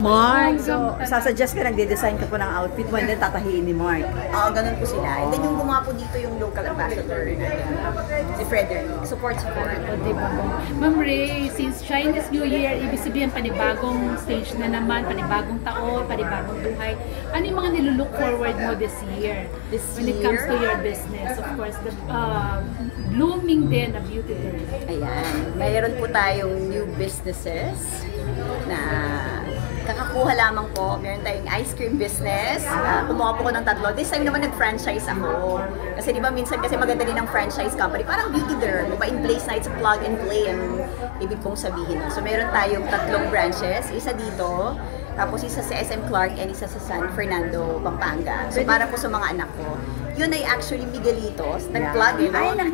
Mark, so sasuggest ka nagde-design ka po ng outfit mo and then tatahiin ni Mark. Oo, ganun po sila. And then yung gumawa po dito yung local ambassador si Frederick. Support. O, diba? Ma'am Ray, since Chinese New Year, ibig sabihin panibagong stage na naman, panibagong taon, panibagong buhay. Ano yung mga nilulook forward mo this year? When it comes to your business, of course, the blooming din na beauty derm. Ayan. Mayroon po tayong new businesses na kakakuha lamang po. Meron tayong ice cream business. Kumuha po ko ng 3. This time naman nag-franchise ako. Kasi di ba minsan kasi maganda din ang franchise company. Parang beauty derm. Diba in place na it's plug and play ang ibig kong sabihin. So meron tayong 3 branches. Isa dito, tapos isa sa SM Clark and isa sa San Fernando, Pampanga. So para po sa mga anak ko. Yun ay actually Miguelitos. Nag-plug,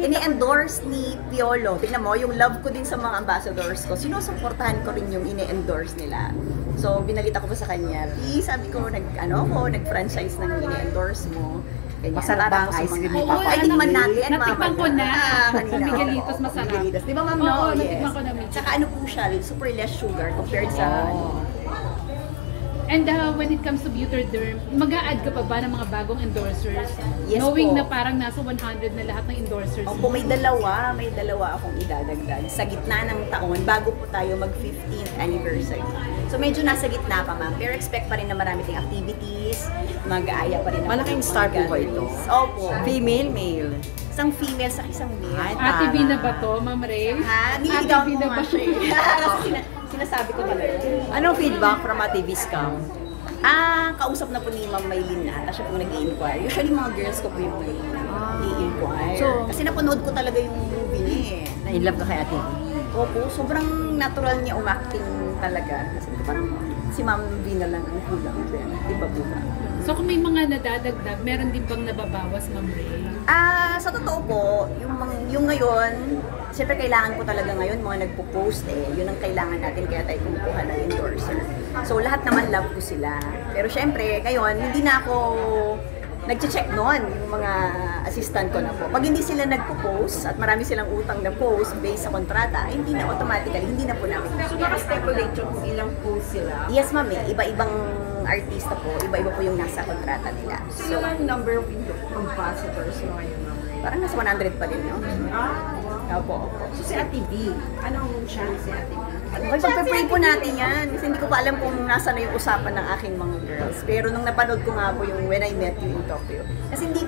ini-endorse ni Piolo. Tingnan mo, yung love ko din sa mga ambassadors ko. Sinusuportahan ko rin yung ini-endorse nila. So, binalita ko pa sa kanya, sabi ko, nag-franchise ng ini-endorse mo. Ganyan. Masarap ba ang ice cream ni Papa? Ay, tikman natin. Natikman ko na. Miguelitos masarap. Miguelitos. Di ba, ma'am? Oo, Yes. natikman ko na. Tsaka ano po siya, super less sugar compared sa... And when it comes to beauty derm, mag-a-add ka pa ba ng mga bagong endorsers? Yes Knowing po. na parang nasa 100 na lahat ng endorsers. Opo, may dalawa akong idadagdag sa gitna ng taon bago po tayo mag 15th anniversary. So medyo nasa gitna pa, ma'am. Pero expect pa rin na marami tayong activities, mag-aaya pa rin. Malaking star po ba ito? Opo. Female, male? Isang female sa isang male. Ate B na ba to, Ma'am Ray? Ha? Niligaw mo nga siya eh. Kasi sinasabi ko talaga. Anong feedback from Ate Viscam? Kausap na po ni Ma'am Maylin na ata siya po nag-i-inquire. Usually mga girls ko po yung i-inquire. Kasi napanood ko talaga yung movie niya eh. Na-inlove ka kay Ate? Opo, sobrang natural niya umacting talaga. Kasi parang si Ma'am B na lang ang kulang din. Di ba po ba? So kung may mga nadadagdag, meron din bang nababawas, Ma'am Ray? Sa totoo po, yung ngayon, siyempre kailangan ko talaga ngayon mga nagpo-post yun ang kailangan natin kaya tayo kumukuha ng endorser. So lahat naman love ko sila. Pero siyempre, ngayon, hindi na ako nag-check noon yung mga assistant ko na po. Pag hindi sila nagpo-post at marami silang utang na post based sa kontrata, hindi na automatically, hindi na po namin. So naka-speculate yung kung ilang post sila? Yes, ma'am iba-ibang artista po, iba-iba po yung nasa kontrata nila. So yung number of ambassadors mo ngayon? Parang nasa 100 pa din, no? Opo. So si Ate B, anong chance si Ate B? Pagpe-pray po natin yan. Kasi hindi ko pa alam kung nasa na yung usapan ng aking mga girls. Pero nung napanood ko nga po yung When I Met You in Tokyo, kasi hindi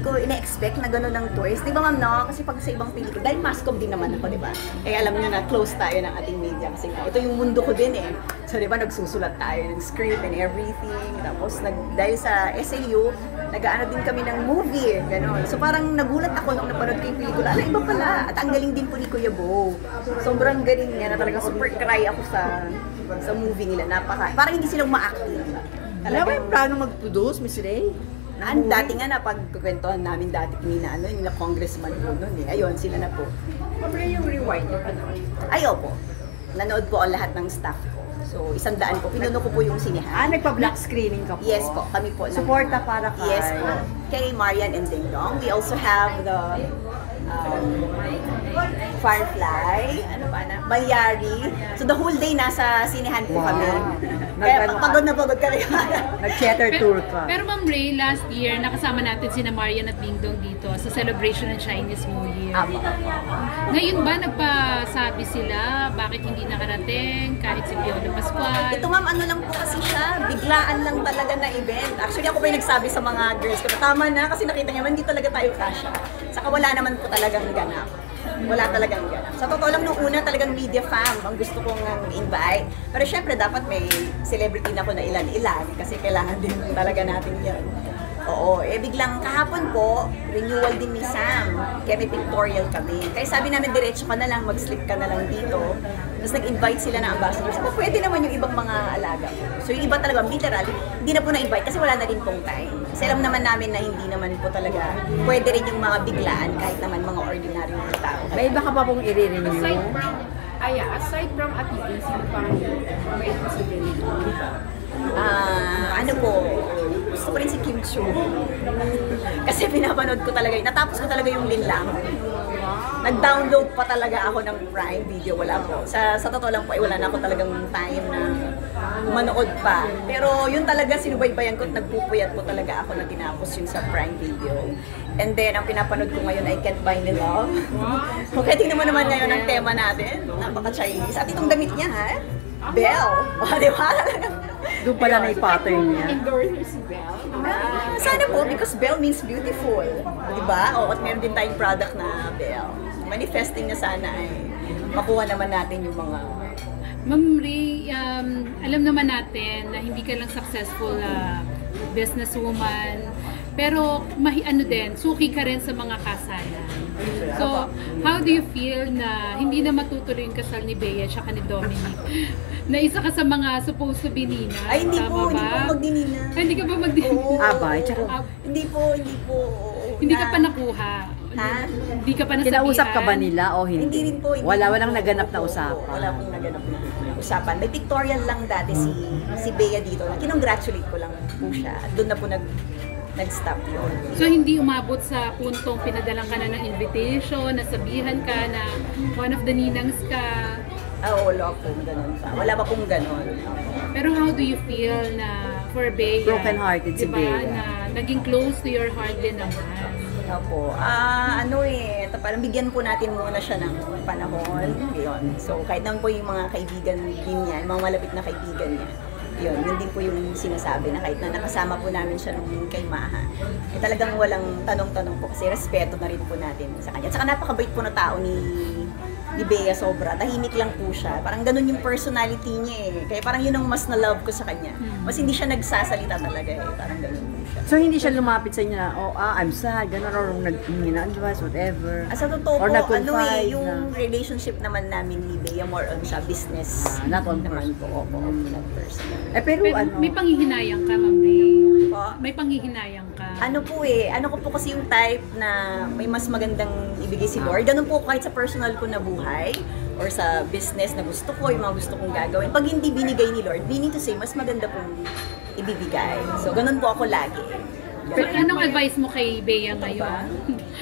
ko ina-expect na gano'n ng twist. Di ba, ma'am, no? Kasi pag sa ibang pelikula, dahil mascom din naman ako, di ba? Eh, alam niyo na, close tayo ng ating media. Kasi ito yung mundo ko din eh. So, di ba, nagsusulat tayo ng script and everything. Tapos, dahil sa SLU, nag-aano din kami ng movie, gano'n. So, parang nagulat ako nung napanood ko yung pelikula. Ala, iba pala. At ang galing din po ni Kuya Bo. Sobrang galing niya na talagang super cry ako sa movie nila. Parang hindi sila ma-acting. Wala ba yung plano mag-produce, Miss Ray? Dati nga napagkwentuhan namin dati ni na congressman po noon eh. Ayun, sila na po. Pabra yung rewind mo pa noon? Ayaw po. Nanood po ang lahat ng staff ko. So, 100 po. Pinuno ko po yung sinihan. Nagpa-black screening ka po? Yes po. Kami po. Suporta para kay? Yes po. Kay Marian and Ding Dong. We also have the Firefly, Bayari. So the whole day nasa sinehan po kami. Kaya pagod na pagod kami. Nag-theater tour ka. Pero Ma'am Ray, last year, nakasama natin sina Marian at Ding Dong dito sa celebration ng Chinese New Year. Ngayon ba nagpasabi sila bakit hindi nakarating kahit si Piolo Pascual? Ito ma'am, ano lang po kasi siya, biglaan lang talaga na event. Actually ako pa yung nagsabi sa mga girls ko, tama na kasi nakita niya, hindi talaga tayo kasya. Saka wala naman po talagang ganap. Wala talagang ganap. Sa totoo lang nung una talagang media fam ang gusto kong invite. Pero syempre dapat may celebrity na ko na ilan-ilan kasi kailangan din talaga natin yan. Oo, biglang kahapon po, renewal din ni Sam. Kaya may pictorial kami. Kaya sabi namin, diretso ka na lang, mag-slip ka na lang dito. Tapos nag-invite sila ng ambassador. Sabi, pwede naman yung ibang mga alaga. So yung iba talaga, literal, hindi na po na-invite kasi wala na rin pong time. Kasi alam naman namin na hindi naman po talaga pwede rin yung mga biglaan kahit naman mga ordinaryong tao. May iba ka pa pong i-renew? Aside from Ate B, sino pang may possibility? Ano po, gusto ko rin si Kim Chu. Kasi pinapanood ko talaga, natapos ko talaga yung Linlang. Nag-download pa talaga ako ng Prime Video, wala po. Sa totoo lang po, wala na ako talagang time na manood pa. Pero yun talaga sinubaybayan ko at nagpupuyat po talaga ako na tinapos yun sa Prime Video. And then, ang pinapanood ko ngayon ay Can't Buy Me Love. Okay, tingnan mo naman ngayon ang tema natin. Napaka-Chinese. At itong damit niya, ha? Belle. O, di ba? Doon pala na i-pattern niya. Endorser si Belle. Sana po, because Belle means beautiful. Di ba? O, at meron din tayong product na Belle. Manifesting na sana ay makuha naman natin yung mga... Ma'am Ray, alam naman natin na hindi ka lang successful businesswoman, pero suki ka rin sa mga kasalan. So, how do you feel na hindi na matutuloy yung kasal ni Bea at ni Dominic? Na isa ka sa mga supposed to be nina? Ay, hindi po magdinina. Ay, hindi ka ba magdinina? Oo. Abay, tsaka Hindi po. Hindi ka pa nakuha? Ha? Hindi ka pa nasabihan? kinausap ka ba nila o hindi? Hindi rin po. Walang naganap na usapan. Wala pong naganap na usapan. May pictorial lang dati si Bea dito. Kinongratulate ko lang po siya. Doon na po nag-stop yun. So hindi umabot sa puntong pinadalang ka na ng invitation, nasabihan ka na one of the ninangs ka? Wala pong ganun pa. Wala pa pong ganun. Pero how do you feel na for Bea? Broken-hearted si diba, Bea. na naging close to your heart din naman. Opo. Parang bigyan po natin muna siya ng panahon. Yun. So, kahit naman po yung mga kaibigan din niya, yung mga malapit na kaibigan niya, yun din po yung sinasabi na kahit na nakasama po namin siya nung kay Maha, talagang walang tanong-tanong po kasi respeto na rin po natin sa kanya. At saka napakabait po na tao ni Bea, sobra. Tahimik lang po siya. Parang ganun yung personality niya eh. Kaya parang yun ang mas na-love ko sa kanya. Mas hindi siya nagsasalita talaga eh. Parang ganun po siya. So hindi siya lumapit sa inyo na, I'm sad, gano'n, or naghingi na advice, whatever. Sa totoo Or po, nag-confide yung na. relationship naman namin ni Bea, more on siya business. Not on naman person. po. Opo, not personal. Pero Pero ano, may panghihinayang ka, Ma'am Ray. Po? May panghihinayang ka. Ano po ano ko po kasi yung type na may mas magandang ibigay si Lord. Ganun po kahit sa personal ko na buhay or sa business na gusto ko, yung mga gusto kong gagawin. Pag hindi binigay ni Lord, meaning to say, mas maganda pong ibibigay. So, ganun po ako lagi. So, anong advice mo kay Bea ngayon?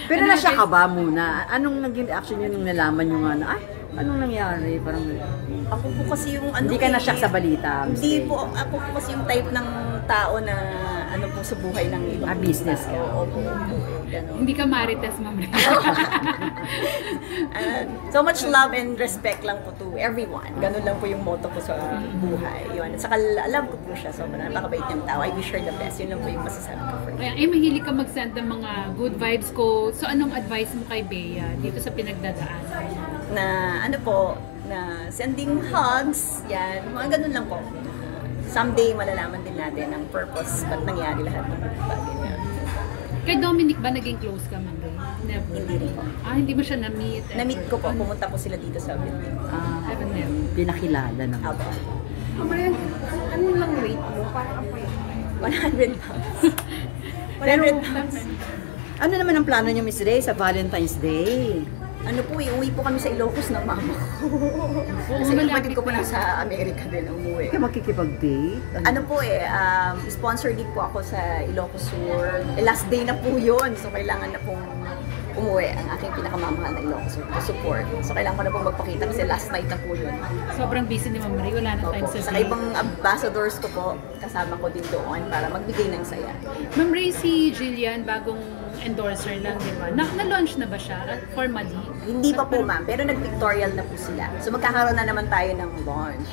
pero nasya ka ba muna? Anong naging reaction niyo nung nalaman niyo nga na, anong nangyari? Parang, Ako po kasi yung hindi ka na-shock sa balita. Hindi po, ako po kasi yung type ng tao na ano po sa buhay ng ibang business ka. Opo, ganun. Hindi ka marites, Ma'am Ray. So much love and respect lang po to everyone. Ganun lang po yung motto ko sa buhay. Yun. At saka alam ko po siya. So napakabait niyang tao. I wish her the best. Yun lang po yung masasabi ko for Kaya, mahilig ka mag-send ng mga good vibes ko. So, anong advice mo kay Bea dito sa pinagdadaanan? na ano po, na sending hugs, yan, mga ganun lang po. Someday malalaman din natin ang purpose ba't nangyari lahat ng bagay na yun. Kay Dominic ba naging close ka, Ma'am Ray? Never. Hindi rin po. Hindi mo siya na-meet? Na-meet ko po, pumunta po sila dito sa building. Never. Pinakilala na. Apo. Brian, ano lang rate mo? Para ako yun. 100 pounds. 100 pounds. Ano naman ang plano niyo, Miss Ray, sa Valentine's Day? Ano po, uwi po kami sa Ilocos ng mama ko. Kasi kapatid ko po nasa Amerika din umuwi. Hindi ka makikipag-date? Ano po sponsor din po ako sa Ilocos Sur. Last day na po yun. So, kailangan na pong umuwi ang aking pinakamamahal na Ilocos Sur to support. So, kailangan ko na pong magpakita kasi last night na po yun. Sobrang busy ni Ma'am Ray. Wala na time Opo. sa Sa ibang ambassadors ko po, kasama ko din doon para magbigay ng saya. Ma'am Ray, si Jillian, bagong endorser lang, di ba? Na-launch na ba siya formally? Hindi pa po ma'am, pero nag-pictorial na po sila. So magkakaroon na naman tayo ng launch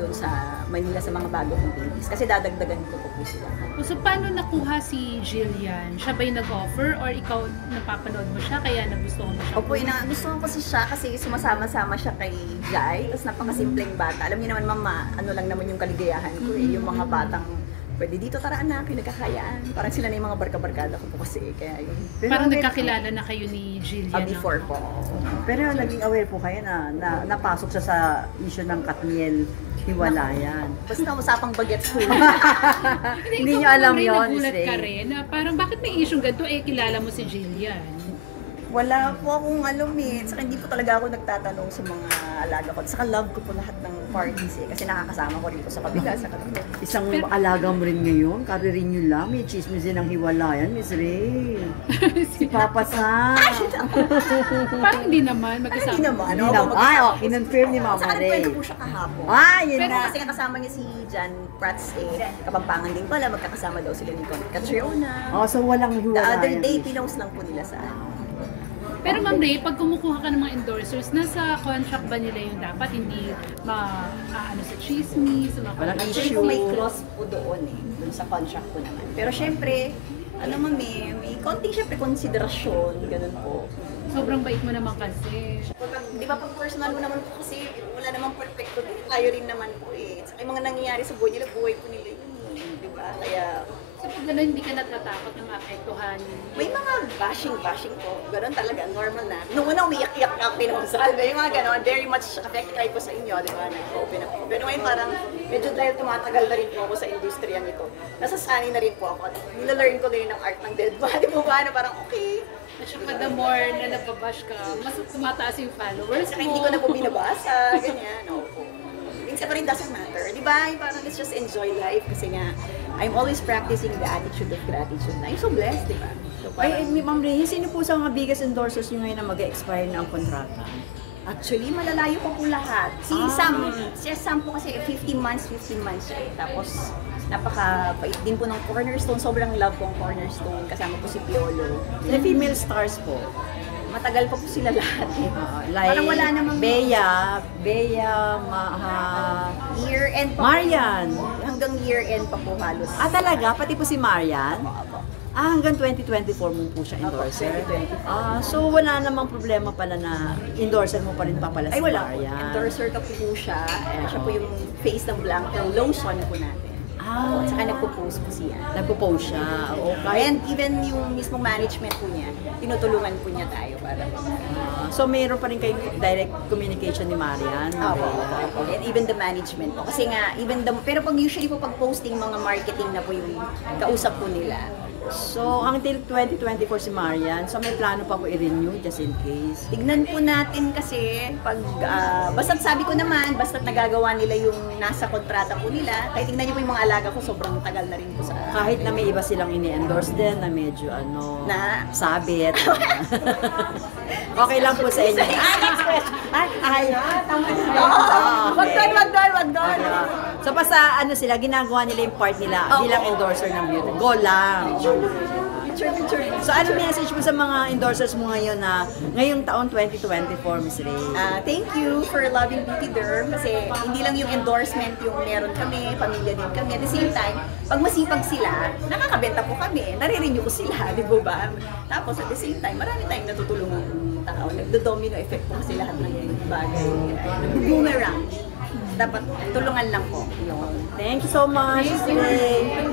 doon sa Manila sa mga bago kong babies. Kasi dadagdagan ko po sila. So, paano nakuha si Jillian? Siya ba yung nag-offer or ikaw napapanood mo siya kaya nagustuhan mo siya? Opo, gusto ko kasi siya kasi sumasama-sama siya kay Jai. Tapos napakasimpleng bata. Alam niyo naman mama, ano lang naman yung kaligayahan ko yung mga batang pwede dito, tara anak, pinagkakayaan. Parang sila na yung mga barka-barkada ko po kasi. Kaya yun. Parang nagkakilala na kayo ni Jillian. Before po. Pero naging aware po kayo na napasok siya sa issue ng Katniel hiwalayan. Basta usapang bagets po. Hindi niyo alam yun, Nagulat Miss Ray. ka rin na parang bakit may issue ganito kilala mo si Jillian? Wala po akong alam eh. Saka hindi po talaga ako nagtatanong sa mga alaga ko. Saka love ko po lahat ng parties eh. Kasi nakakasama ko rito sa kabila, sa kabila. Isang alaga mo rin ngayon, karirin lang, may chismis din ang hiwalayan, Miss Ray. Si Papa Sam. Parang hindi naman, magkasama. Hindi naman. Hindi na, ay, kinonfirm ni Mama Saka Ray. nagkwento po siya kahapon. Ah, yun Pero na. kasi kasama niya si Jan Prats eh. Kapampangan din pala, magkakasama daw sila ni Catriona. Oh, so walang The hiwalayan. other day, pinost lang po nila sa Pero Ma'am Ray, pag kumukuha ka ng mga endorsers, nasa contract ba nila yung dapat? Hindi ano sa chismis, sa mga Walang Actually issue. po may clause po doon eh, doon sa contract po naman. Pero syempre, ano mami, may konting syempre konsiderasyon, ganun po. Sobrang bait mo naman kasi. Di ba pag personal mo naman po kasi wala namang perfecto din, tayo rin naman po eh. Saka yung mga nangyayari sa buhay po nila yun eh, di ba? Kaya So pag gano'n, hindi ka natatakot na maapektuhan. may mga bashing po, ganun talaga, normal na. Nung una umiyak-iyak ako pinamsal, yung mga ganun, very much affected po sa inyo, di ba? Open up. Pero ngayon parang medyo dahil tumatagal na rin po ako sa industriya nito, nasasanay na rin po ako. Nila-learn ko din ang art ng dead body po ba, na parang okay. At saka the more na nababash ka, mas tumataas yung followers Saka mo. hindi ko na po binabasa, ganyan, opo. Minsan pa rin doesn't matter, di ba? Yung parang let's just enjoy life kasi nga, I'm always practicing the attitude of gratitude. I'm so blessed, di ba? So, Ay, Ma'am Ray, sino po sa mga biggest endorsers nyo ngayon na mag-expire na ang kontrata? actually, malalayo pa po lahat. Si Sam po kasi 15 months siya eh. Tapos, napaka-bait din po ng Cornerstone. Sobrang love ko ang Cornerstone. Kasama po si Piolo. Sila female stars po. Matagal pa po sila lahat eh. Like, Parang wala namang Bea, year-end pa po. Marian. Hanggang year-end pa po halos. Talaga? Pati po si Marian? Opo. Hanggang 2024 mo po siya endorser? Opo, 2024. So wala namang problema pala na endorser mo pa rin pa pala si Ay, wala po. Marian? Endorser ka po siya. Siya po yung face ng Blanco lotion po natin. At saka nagpo-post po siya. Nagpo-post siya. Okay. And even yung mismong management po niya, tinutulungan po niya tayo para So mayroon pa rin kayong direct communication ni Marian? opo. And even the management po. Kasi nga, pero pag usually po pag posting mga marketing na po yung kausap po nila. So until 2024 si Marian, so may plano pa po i-renew just in case? Tignan po natin kasi pag, basta't sabi ko naman, basta't nagagawa nila yung nasa kontrata po nila, kahit tignan niyo po yung mga alaga ko, sobrang tagal na rin po sa Kahit na may iba silang ini-endorse din na medyo Na? sabit. Okay lang po sa inyo. Wag doon. So basta sila, ginagawa nila yung part nila bilang endorser ng beauty. Go lang. So ano message mo sa mga endorsers mo ngayon na ngayong taon 2024, Miss Ray? Thank you for loving Beauty Derm kasi hindi lang yung endorsement yung meron kami, pamilya din kami. At the same time, pag masipag sila, nakakabenta po kami, nare-renew ko sila, di ba? Tapos at the same time, marami tayong natutulungan tao. Nagdo-domino effect po kasi lahat ng bagay. Nag-boomerang. Dapat tulungan lang po. Thank you so much, Miss Ray.